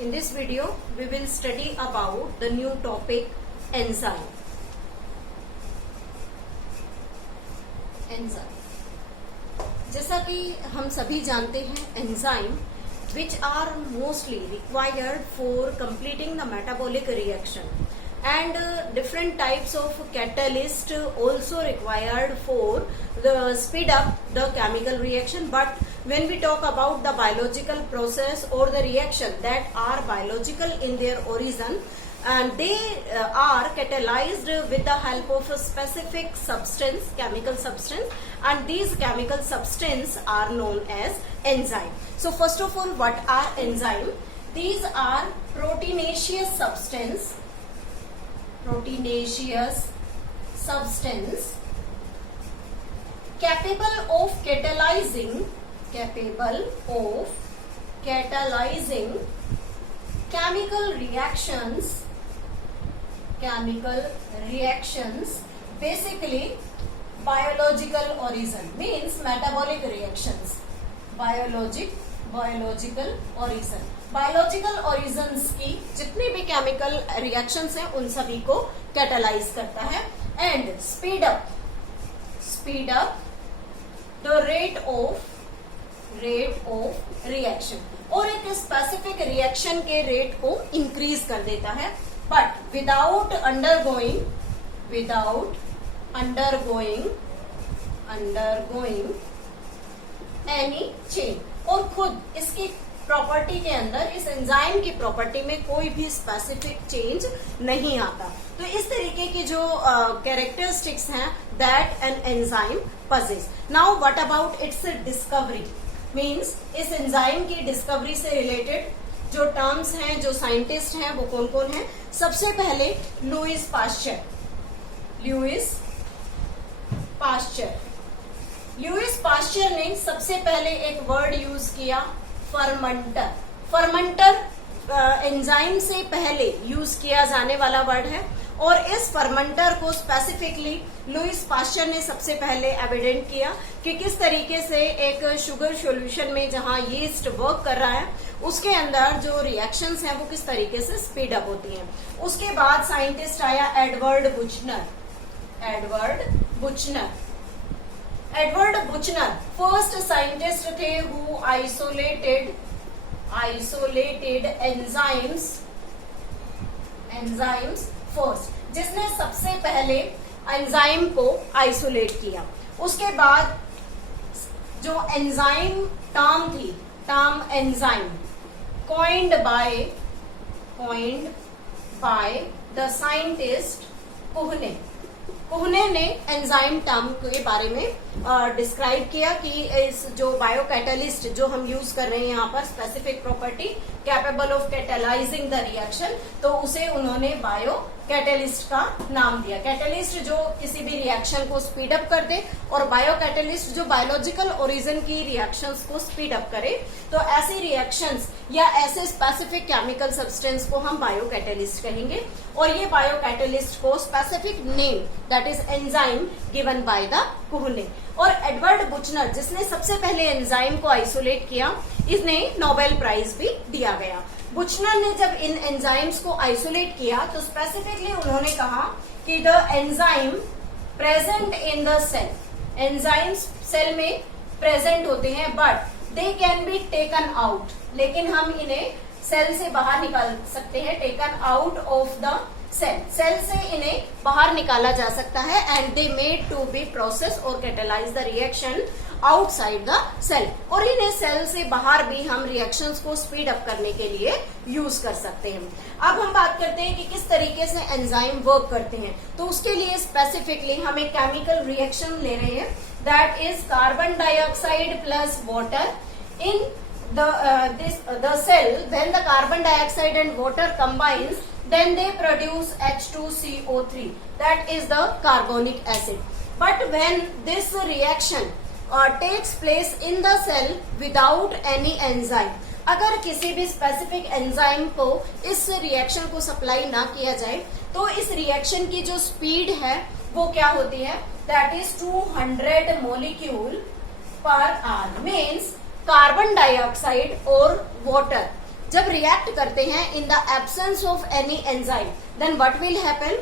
In this video, we will study about the new topic enzyme. Enzyme. जैसा कि हम सभी जानते हैं enzyme which are mostly required for completing the metabolic reaction and different types of catalyst also required for the speed up the chemical reaction. But when we talk about the biological process or the reaction that are biological in their origin and they are catalyzed with the help of a specific substance, chemical substance, and these chemical substance are known as enzyme. So first of all, what are enzyme? These are proteinaceous substance capable of catalyzing chemical reactions, basically biological origin means metabolic reactions, biological origin. Biological origins की जितने भी chemical reactions हैं उन सभी को catalyse करता है and speed up the rate of reaction और एक स्पेसिफिक रिएक्शन के रेट को इंक्रीज कर देता है but without undergoing any change और खुद इसकी प्रॉपर्टी के अंदर इस एंजाइम की प्रॉपर्टी में कोई भी स्पेसिफिक चेंज नहीं आता. तो इस तरीके की जो कैरेक्टरिस्टिक्स हैं that an enzyme possess. Now what about it's discovery means इस एंजाइम की डिस्कवरी से रिलेटेड जो टर्म्स हैं, जो साइंटिस्ट हैं वो कौन कौन हैं. सबसे पहले लुईस पाश्चर ने सबसे पहले एक वर्ड यूज किया फर्मेंटर एंजाइम से पहले यूज किया जाने वाला वर्ड है और इस फर्मेंटर को स्पेसिफिकली लुईस पाश्चर ने सबसे पहले एविडेंट किया कि किस तरीके से एक शुगर सॉल्यूशन में जहां यीस्ट वर्क कर रहा है उसके अंदर जो रिएक्शंस हैं वो किस तरीके से स्पीड अप होती हैं. उसके बाद साइंटिस्ट आया एडवर्ड बुचनर फर्स्ट साइंटिस्ट थे हु आइसोलेटेड एंजाइम्स फर्स्ट, जिसने सबसे पहले एंजाइम को आइसोलेट किया. उसके बाद जो enzyme term enzyme coined by the scientist कुहने ने एंजाइम टर्म के बारे में डिस्क्राइब किया कि इस जो बायो कैटलिस्ट जो हम यूज कर रहे हैं यहाँ पर specific property capable of catalysing the reaction, तो उसे उन्होंने बायो कैटलिस्ट का नाम दिया. कैटलिस्ट जो किसी भी रिएक्शन को स्पीड अप कर दे और बायो कैटलिस्ट जो बायोलॉजिकल ओरिजिन की रिएक्शंस को स्पीड अप करे. तो ऐसी रिएक्शंस या ऐसे स्पेसिफिक केमिकल सब्सटेंस को हम बायो कैटलिस्ट कहेंगे और ये बायो कैटलिस्ट को specific name that is enzyme given by the Kuhne. और एडवर्ड बुचनर जिसने सबसे पहले एंजाइम को आइसोलेट किया, इसने नोबेल प्राइज भी दिया गया. बुचनर ने जब इन एंजाइम्स को आइसोलेट किया तो स्पेसिफिकली उन्होंने कहा कि the enzyme present in the cell, enzymes cell में प्रेजेंट होते हैं but they can be taken out, लेकिन हम इन्हें सेल से बाहर निकाल सकते हैं. Taken out of the cell से इन्हें बाहर निकाला जा सकता है and they made to be process और catalyse the reaction outside the cell. और इन्हें सेल से बाहर भी हम रिएक्शंस को स्पीड अप करने के लिए यूज कर सकते हैं. अब हम बात करते हैं कि किस तरीके से एंजाइम वर्क करते हैं. तो उसके लिए स्पेसिफिकली हम एक केमिकल रिएक्शन ले रहे हैं that is carbon dioxide plus water in the cell. When the carbon dioxide and water combines, then they produce H2CO3, that is the carbonic acid. But when this reaction takes place in the cell without any enzyme, अगर किसी भी specific enzyme को इस reaction को supply ना किया जाए तो इस रिएक्शन की जो स्पीड है वो क्या होती है, that is 200 molecule per hour. Means carbon dioxide और वाटर जब रिएक्ट करते हैं in the absence of any enzyme, then what will happen,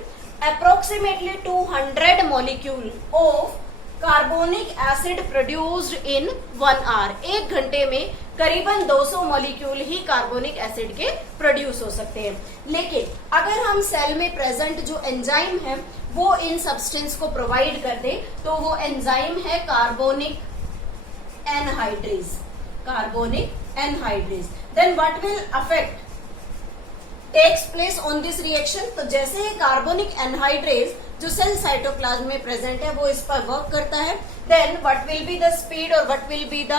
approximately 200 molecule of carbonic acid produced in 1 hour, 1 घंटे में करीबन 200 मॉलिक्यूल ही कार्बोनिक एसिड के produce हो सकते हैं। लेकिन अगर हम सेल में प्रेजेंट जो एंजाइम है वो इन सब्सटेंस को प्रोवाइड कर दे, तो वो एंजाइम है carbonic anhydrase, carbonic anhydrase. Then what will effect takes place on this reaction, तो जैसे ही कार्बोनिक एनहाइड्रेज जो सेल साइटोप्लाज्म में प्रेजेंट है वो इस पर वर्क करता है, then what will be the speed और what will be the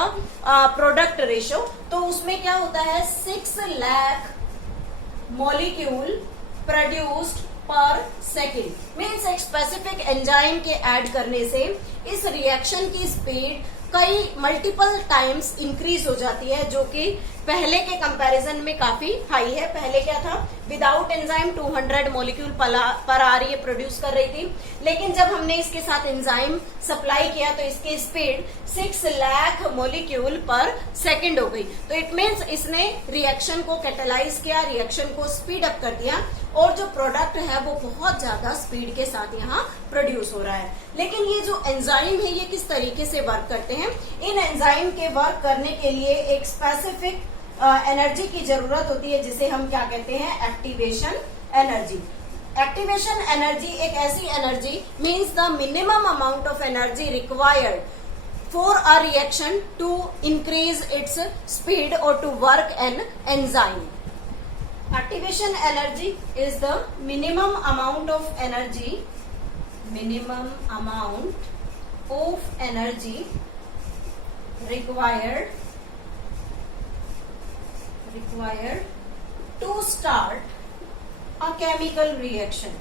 product ratio, तो उसमें क्या होता है 6 lakh molecule produced per second, means एक स्पेसिफिक एंजाइम के ऐड करने से इस रिएक्शन की स्पीड कई मल्टीपल टाइम्स इंक्रीज हो जाती है, जो कि पहले के कंपैरिजन में काफी हाई है। पहले क्या था, without enzyme 200 molecule per hour ये प्रोड्यूस कर रही थी, लेकिन जब हमने इसके साथ एंजाइम सप्लाई किया तो इसकी स्पीड 6 लाख मॉलिक्यूल पर सेकेंड हो गई। तो इट मीन्स इसने रिएक्शन को कैटेलाइज किया, रिएक्शन को स्पीड अप कर दिया, और जो प्रोडक्ट है वो बहुत ज्यादा स्पीड के साथ यहाँ प्रोड्यूस हो रहा है। लेकिन ये जो एंजाइम है ये किस तरीके से वर्क करते हैं, इन एंजाइम के वर्क करने के लिए एक स्पेसिफिक एनर्जी की जरूरत होती है, जिसे हम क्या कहते हैं, एक्टिवेशन एनर्जी। एक्टिवेशन एनर्जी एक ऐसी energy means the minimum amount of energy required for a reaction to increase its speed or to work an enzyme. Activation energy is the minimum amount of energy required to start a chemical reaction.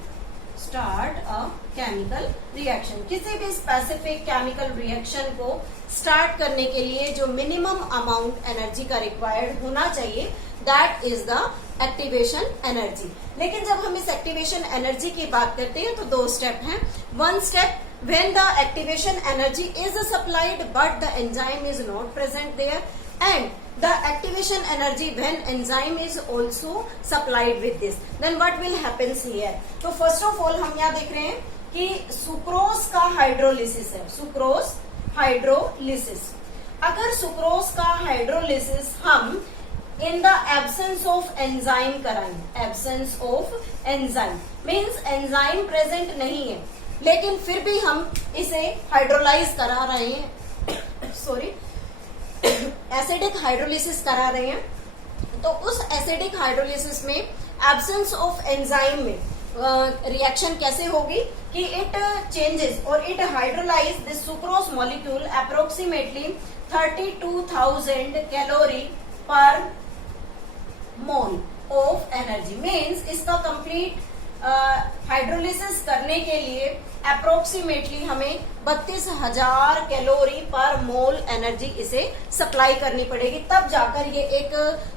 किसी भी specific chemical reaction को start करने के लिए जो minimum amount energy का required होना चाहिए, that is the activation energy. लेकिन जब हम इस एक्टिवेशन एनर्जी की बात करते हैं तो 2 स्टेप हैं। 1 step, when the activation energy is supplied but the enzyme is not present there, and the activation energy when enzyme is also supplied with this, then what will happens here? तो first of all हम यहाँ देख रहे हैं कि sucrose का hydrolysis है, sucrose hydrolysis. अगर सुक्रोज का हाइड्रोलिसिस हम in the absence of enzyme कराएं, absence of enzyme means enzyme present नहीं है, लेकिन फिर भी हम इसे हाइड्रोलाइज करा रहे हैं, सॉरी एसिडिक हाइड्रोलिसिस करा रहे हैं, तो उस एसिडिक हाइड्रोलिसिस में एब्सेंस ऑफ एंजाइम में रिएक्शन कैसे होगी कि इट चेंजेस और it hydrolyse this sucrose molecule approximately 32,000 calorie पर मोल ऑफ एनर्जी, मीन्स इसका कंप्लीट हाइड्रोलिसिस करने के लिए अप्रोक्सीमेटली हमें 32,000 कैलोरी पर मोल एनर्जी इसे सप्लाई करनी पड़ेगी, तब जाकर ये एक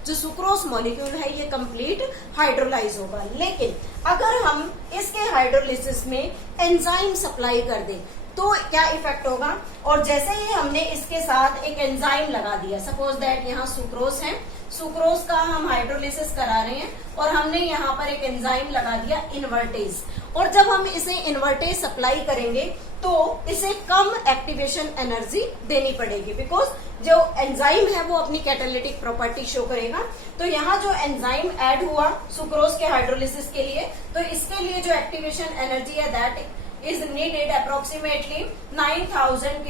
जो सुक्रोज मॉलिक्यूल है ये कंप्लीट हाइड्रोलाइज होगा। लेकिन अगर हम इसके हाइड्रोलिसिस में एंजाइम सप्लाई कर दें तो क्या इफेक्ट होगा, और जैसे ही हमने इसके साथ एक एंजाइम लगा दिया, सपोज दैट यहाँ सुक्रोज है, सुक्रोज का हम हाइड्रोलिसिस करा रहे हैं और हमने यहाँ पर एक एंजाइम लगा दिया इन्वर्टेज, और जब हम इसे इन्वर्टेज सप्लाई करेंगे तो इसे कम एक्टिवेशन एनर्जी देनी पड़ेगी, बिकॉज जो एंजाइम है वो अपनी कैटालिटिक प्रॉपर्टी शो करेगा। तो यहाँ जो एंजाइम ऐड हुआ सुक्रोज के हाइड्रोलिसिस के लिए, तो इसके लिए जो एक्टिवेशन एनर्जी है that is needed approximately 9,000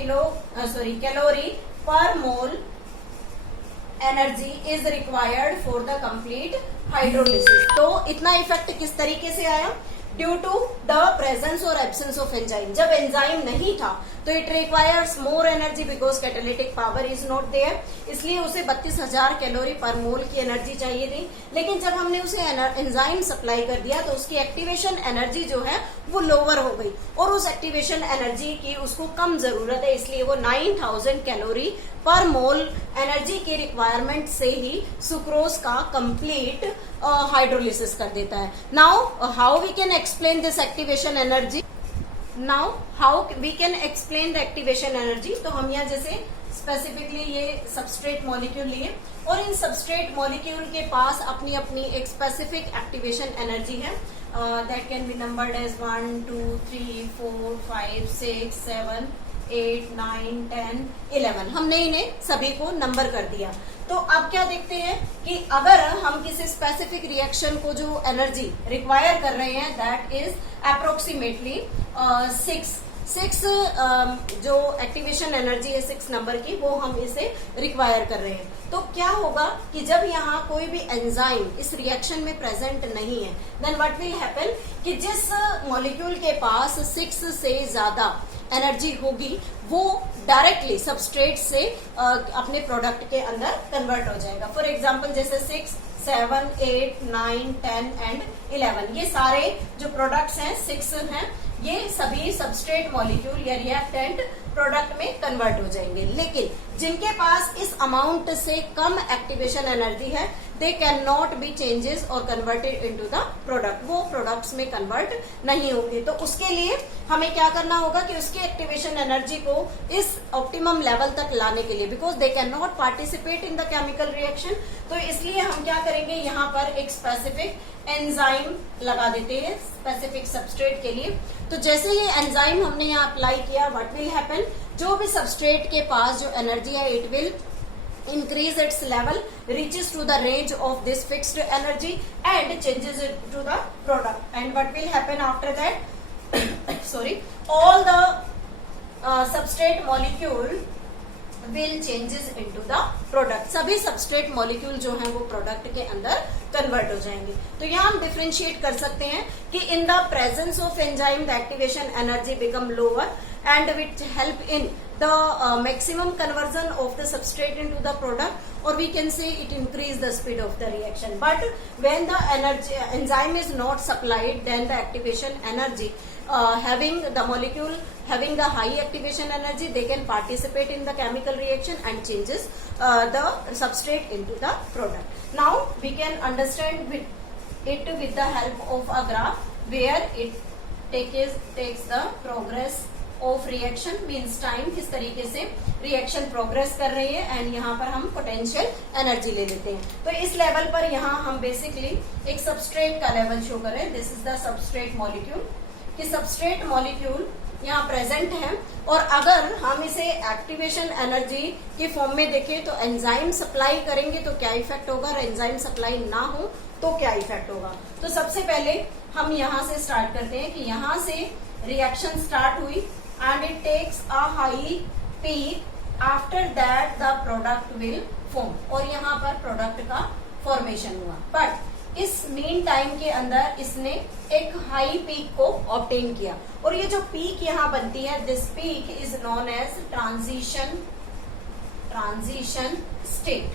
calorie per mole energy is required for the complete hydrolysis। तो इतना इफेक्ट किस तरीके से आया, ड्यू टू द प्रेजेंस और एब्सेंस ऑफ एंजाइम। जब एंजाइम नहीं था तो it requires more energy because catalytic power is not there, इसलिए उसे 32,000 कैलोरी पर मोल की एनर्जी चाहिए थी। लेकिन जब हमने उसे एंजाइम सप्लाई कर दिया तो उसकी एक्टिवेशन एनर्जी जो है वो लोअर हो गई, और उस एक्टिवेशन एनर्जी की उसको कम जरूरत है, इसलिए वो 9,000 कैलोरी पर मोल एनर्जी की रिक्वायरमेंट से ही सुक्रोज का कंप्लीट हाइड्रोलिसिस कर देता है। Now how we can explain this activation energy, now how we can explain the activation energy. तो हम यहाँ जैसे स्पेसिफिकली ये सबस्ट्रेट मॉलिक्यूल लिए और इन सबस्ट्रेट मॉलिक्यूल के पास अपनी अपनी एक स्पेसिफिक एक्टिवेशन एनर्जी है that can be numbered as 1 2 3 4 5 6 7 8 9 10 11। हमने इन्हें सभी को नंबर कर दिया। तो अब क्या देखते हैं कि अगर हम किसी स्पेसिफिक रिएक्शन को जो एनर्जी रिक्वायर कर रहे हैं दैट इज अप्रोक्सीमेटली 6 जो एक्टिवेशन एनर्जी है 6 नंबर की, वो हम इसे रिक्वायर कर रहे हैं। तो क्या होगा कि जब यहाँ कोई भी एंजाइम इस रिएक्शन में प्रेजेंट नहीं है देन व्हाट विल हैपन कि जिस मॉलिक्यूल के पास 6 से ज्यादा एनर्जी होगी वो डायरेक्टली सबस्ट्रेट से अपने प्रोडक्ट के अंदर कन्वर्ट हो जाएगा। फॉर एग्जांपल जैसे 6 7 8 9 10 एंड 11 ये सारे जो प्रोडक्ट्स हैं 6 हैं, ये सभी सबस्ट्रेट मॉलिक्यूल या रिएक्टेंट प्रोडक्ट में कन्वर्ट हो जाएंगे। लेकिन जिनके पास इस अमाउंट से कम एक्टिवेशन एनर्जी है they can not be changes और कन्वर्टेड इनटू द प्रोडक्ट, वो प्रोडक्ट्स में कन्वर्ट नहीं होंगे। तो उसके लिए हमें क्या करना होगा कि उसकी एक्टिवेशन एनर्जी को इस ऑप्टिमम लेवल तक लाने के लिए, because they can not participate in the chemical reaction, तो इसलिए हम क्या करेंगे यहाँ पर एक स्पेसिफिक एंजाइम लगा देते हैं स्पेसिफिक सबस्ट्रेट के लिए। तो जैसे ही एंजाइम हमने यहाँ अप्लाई किया व्हाट विल हैपन, जो भी सबस्ट्रेट के पास जो एनर्जी है it will increase its level, reaches to the range of this fixed energy and changes it to the product. And what will happen after that sorry, all the substrate molecule will changes into the product, सभी substrate molecule जो हैं वो product के अंदर convert हो जाएंगे। तो यहाँ हम डिफरेंशिएट कर सकते हैं कि इन the presence of enzyme the activation energy become lower and which help in the maximum conversion of the substrate into the product, or we can say it increase the speed of the reaction. But when the enzyme is not supplied then the activation energy having the molecule having the high activation energy they can participate in the chemical reaction and changes the substrate into the product. Now we can understand it with the help of a graph where it takes the progress of reaction means time, किस तरीके से reaction progress कर रही है and यहाँ पर हम potential energy ले लेते हैं। तो इस लेवल पर यहाँ हम बेसिकली एक सबस्ट्रेट का लेवल शो कर रहे हैं। This is the substrate molecule, कि सबस्ट्रेट मॉलिक्यूल यहाँ प्रेजेंट है और अगर हम इसे एक्टिवेशन एनर्जी के फॉर्म में देखें तो एंजाइम सप्लाई करेंगे तो क्या इफेक्ट होगा और एंजाइम सप्लाई ना हो तो क्या इफेक्ट होगा। तो सबसे पहले हम यहाँ से स्टार्ट करते हैं कि यहाँ से रिएक्शन स्टार्ट हुई and it takes a high peak, after that the product will form, और यहाँ पर प्रोडक्ट का फॉर्मेशन हुआ। बट इस मीन टाइम के अंदर इसने एक हाई पीक को ऑब्टेन किया और ये जो पीक यहाँ बनती है this peak is known as transition state.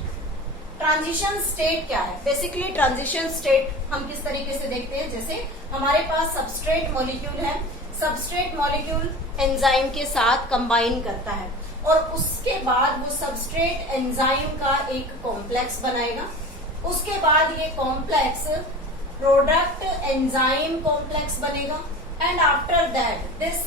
Transition state क्या है? बेसिकली ट्रांजिशन स्टेट हम किस तरीके से देखते हैं, जैसे हमारे पास सबस्ट्रेट मॉलिक्यूल है, सबस्ट्रेट मॉलिक्यूल एंजाइम के साथ कंबाइन करता है और उसके बाद वो सबस्ट्रेट एंजाइम का एक कॉम्प्लेक्स बनाएगा। उसके बाद ये कॉम्प्लेक्स प्रोडक्ट एंजाइम कॉम्प्लेक्स बनेगा and after that this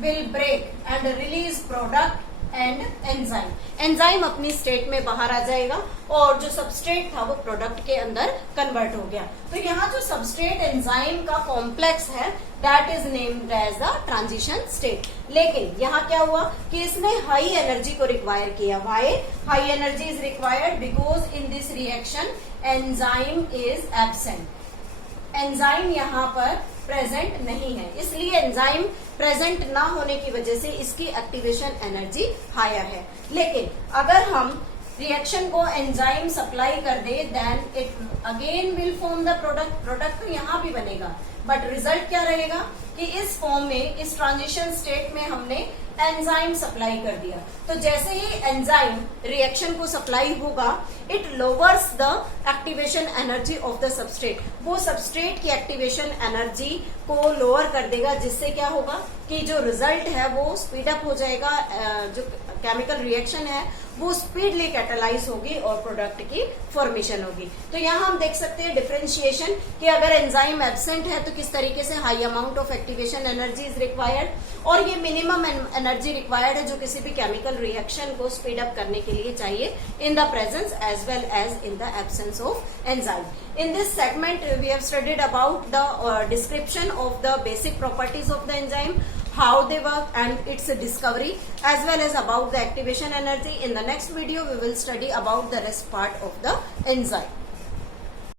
will break and release product and enzyme. Enzyme अपनी स्टेट में बाहर आ जाएगा और जो सबस्ट्रेट था वो प्रोडक्ट के अंदर कन्वर्ट हो गया। तो यहाँ जो सबस्ट्रेट एंजाइम का कॉम्प्लेक्स है that is named as the transition state. लेकिन यहाँ क्या हुआ कि इसने हाई एनर्जी को रिक्वायर किया। Why high energy is required? Because in this reaction enzyme is absent, enzyme यहाँ पर प्रेजेंट नहीं है, इसलिए एंजाइम प्रेजेंट ना होने की वजह से इसकी एक्टिवेशन एनर्जी हायर है। लेकिन अगर हम रिएक्शन को एंजाइम सप्लाई कर दे then it again will form the product. Product तो यहाँ भी बनेगा बट रिजल्ट क्या रहेगा कि इस फॉर्म में इस ट्रांजिशन स्टेट में हमने एंजाइम सप्लाई कर दिया। तो जैसे ही एंजाइम रिएक्शन को सप्लाई होगा it lowers the activation energy of the substrate, वो सबस्ट्रेट की एक्टिवेशन एनर्जी को लोअर कर देगा, जिससे क्या होगा कि जो रिजल्ट है वो स्पीड अप हो जाएगा, जो केमिकल रिएक्शन है वो स्पीडली कैटालाइज होगी और प्रोडक्ट की फॉर्मेशन होगी। तो यहाँ हम देख सकते हैं डिफरेंशिएशन कि अगर एंजाइम एब्सेंट है तो किस तरीके से high amount of activation energy is required, और ये मिनिमम एनर्जी रिक्वायर्ड है जो किसी भी केमिकल रिएक्शन को स्पीड अप करने के लिए चाहिए in the presence as well as in the absence of enzyme. In this segment, we have studied about the description of the basic properties of the enzyme, how they work and its discovery, as well as about the activation energy. In the next video, we will study about the rest part of the enzyme.